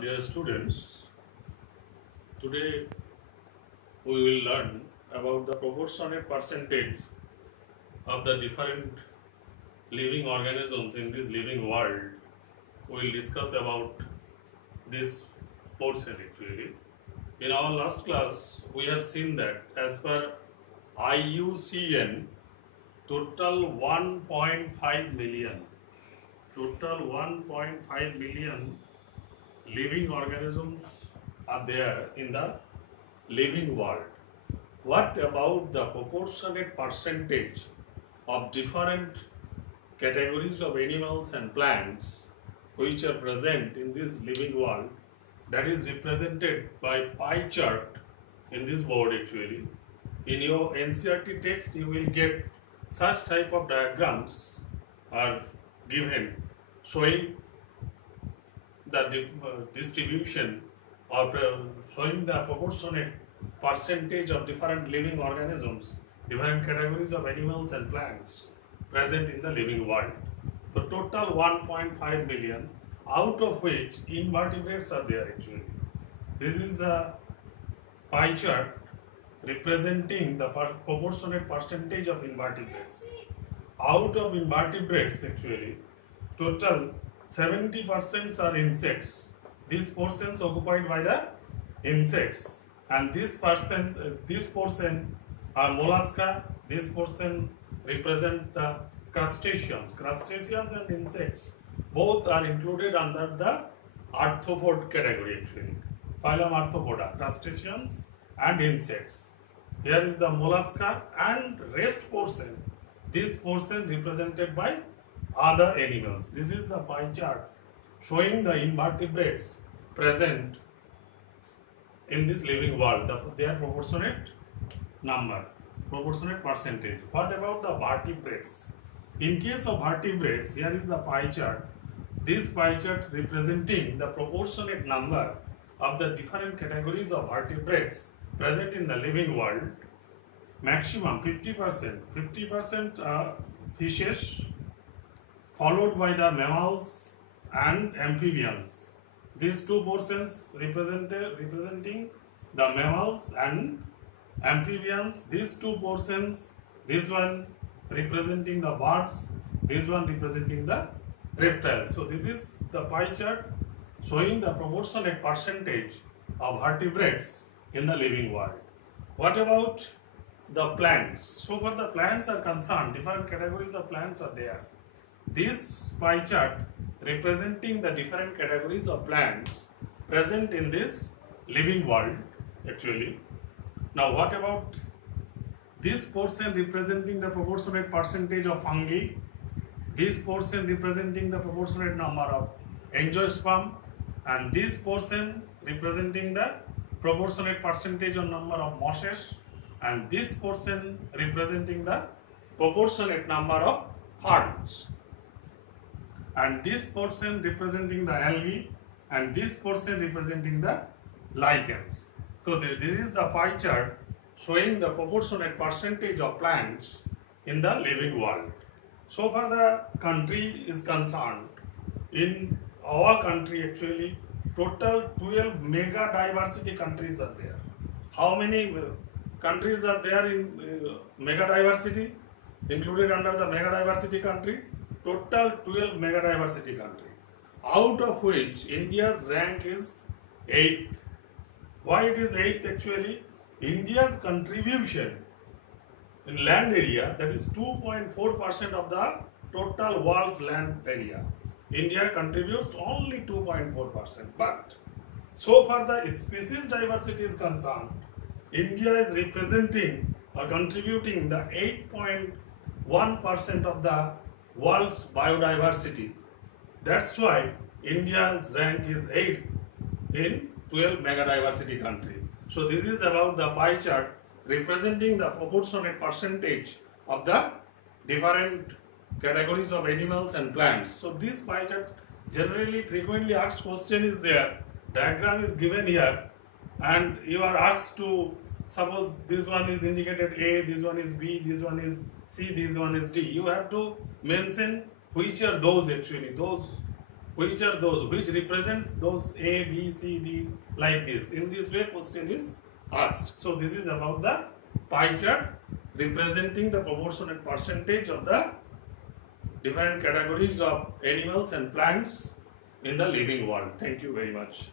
Dear students, today we will learn about the proportionate percentage of the different living organisms in this living world. We will discuss about this portion actually. In our last class, we have seen that as per IUCN, total 1.5 million, living organisms are there in the living world. What about the proportionate percentage of different categories of animals and plants which are present in this living world, that is represented by pie chart in this board actually. In your NCERT text you will get such type of diagrams are given showing the distribution or showing the proportionate percentage of different living organisms, different categories of animals and plants present in the living world. The total 1.5 million, out of which invertebrates are there actually. This is the pie chart representing the proportionate percentage of invertebrates. Out of invertebrates actually, total 70% are insects. These portions occupied by the insects, and this portion are mollusca. This portion represent the crustaceans. Crustaceans and insects both are included under the arthropod category actually. Phylum Arthropoda, crustaceans and insects. Here is the mollusca and rest portion. This portion represented by other animals. This is the pie chart showing the invertebrates present in this living world, their proportionate number, proportionate percentage. What about the vertebrates? In case of vertebrates, here is the pie chart. This pie chart representing the proportionate number of the different categories of vertebrates present in the living world. Maximum 50%. 50% are fishes, followed by the mammals and amphibians. These two portions representing the mammals and amphibians. These two portions, this one representing the birds, this one representing the reptiles. So this is the pie chart showing the proportionate percentage of vertebrates in the living world. What about the plants? So far the plants are concerned, different categories of plants are there. This pie chart representing the different categories of plants present in this living world actually. Now what about this portion representing the proportionate percentage of fungi, this portion representing the proportionate number of angiosperm, and this portion representing the proportionate percentage of number of mosses, and this portion representing the proportionate number of ferns, and this portion representing the algae, and this portion representing the lichens. So this is the pie chart showing the proportionate percentage of plants in the living world. So far the country is concerned, in our country actually total 12 mega diversity countries are there. How many countries are there in mega diversity included under the mega diversity country? Total 12 mega diversity country, out of which India's rank is 8th. Why it is 8th actually? India's contribution in land area, that is 2.4% of the total world's land area. India contributes only 2.4%. But so far the species diversity is concerned, India is representing or contributing the 8.1% of the world's biodiversity. That's why India's rank is 8th in 12 mega diversity country. So this is about the pie chart representing the proportionate percentage of the different categories of animals and plants. So this pie chart generally frequently asked question is there. Diagram is given here and you are asked to, suppose this one is indicated A, this one is B, this one is C, this one is D. You have to mention which are those actually, those which are those which represents those A, B, C, D, like this. In this way question is asked. So this is about the pie chart representing the proportionate percentage of the different categories of animals and plants in the living world. Thank you very much.